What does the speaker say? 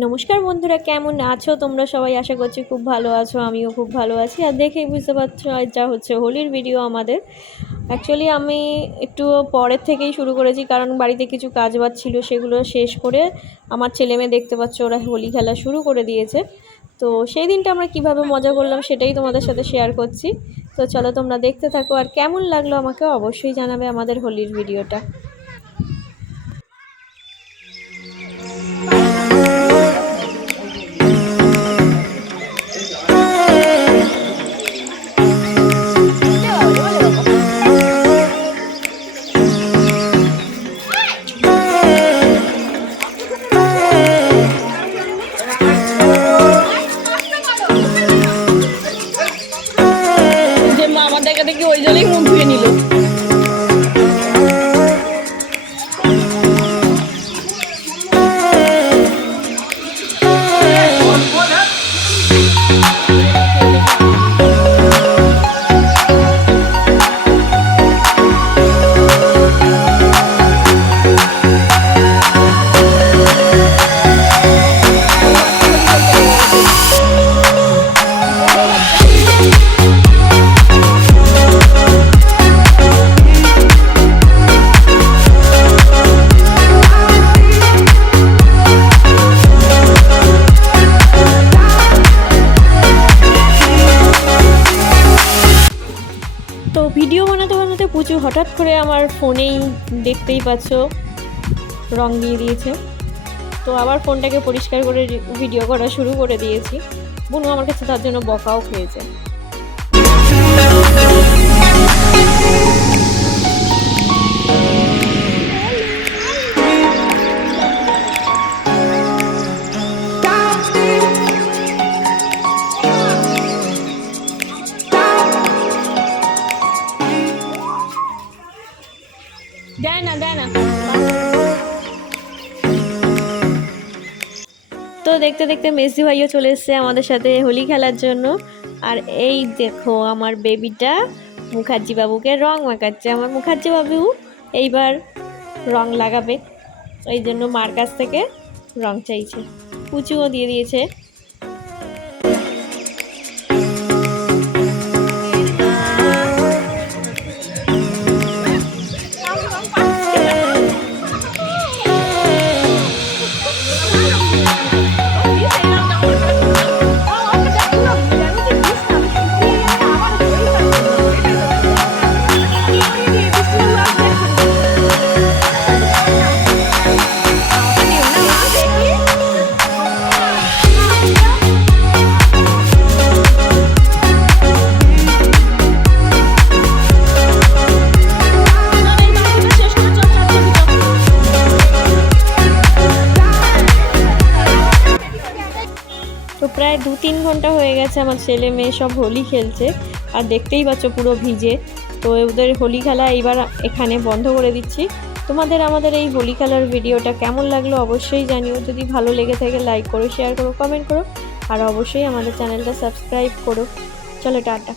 নমস্কার বন্ধুরা, কেমন আছো তোমরা সবাই? আশা করছি খুব ভালো আছো, আমিও খুব ভালো আছি। আর দেখেই বুঝতে পারছো যা হচ্ছে হোলির ভিডিও আমাদের। অ্যাকচুয়ালি আমি একটু পরের থেকেই শুরু করেছি, কারণ বাড়িতে কিছু কাজ বাজ ছিল, সেগুলো শেষ করে আমার ছেলে মেয়ে দেখতে পাচ্ছ ওরা হোলি খেলা শুরু করে দিয়েছে। তো সেই দিনটা আমরা কিভাবে মজা করলাম সেটাই তোমাদের সাথে শেয়ার করছি। তো চলো তোমরা দেখতে থাকো, আর কেমন লাগলো আমাকে অবশ্যই জানাবে আমাদের হোলির ভিডিওটা। আমার দেখা দেখি ওই জলেই মুখ ধুয়ে নিল। তো ভিডিও বানাতে বানাতে পুচু হঠাৎ করে আমার ফোনেই দেখতেই পাচ্ছ রং দিয়ে দিয়েছে। তো আবার ফোনটাকে পরিষ্কার করে ভিডিও করা শুরু করে দিয়েছি। বুনু আমার কাছে তার জন্য বকাও খেয়েছে। দেয় না তো দেখতে দেখতে মেসি ভাইও চলে এসছে আমাদের সাথে হোলি খেলার জন্য। আর এই দেখো আমার বেবিটা মুখার্জি বাবুকে রং মাখাচ্ছে। আমার মুখার্জি বাবু এইবার রং লাগাবে, এই জন্য মার কাছ থেকে রং চাইছে। পুচুও দিয়ে দিয়েছে। তো প্রায় 2-3 ঘন্টা হয়ে গেছে আমার ছেলে মেয়ে সব হোলি খেলছে, আর দেখতেই পাচ্ছ পুরো ভিজে। তো ওদের হোলি খেলা এইবার এখানে বন্ধ করে দিচ্ছি। তোমাদের আমাদের এই হোলি খেলার ভিডিওটা কেমন লাগলো অবশ্যই জানিও। যদি ভালো লেগে থাকে লাইক করো, শেয়ার করো, কমেন্ট করো, আর অবশ্যই আমাদের চ্যানেলটা সাবস্ক্রাইব করো। চলো টাটা।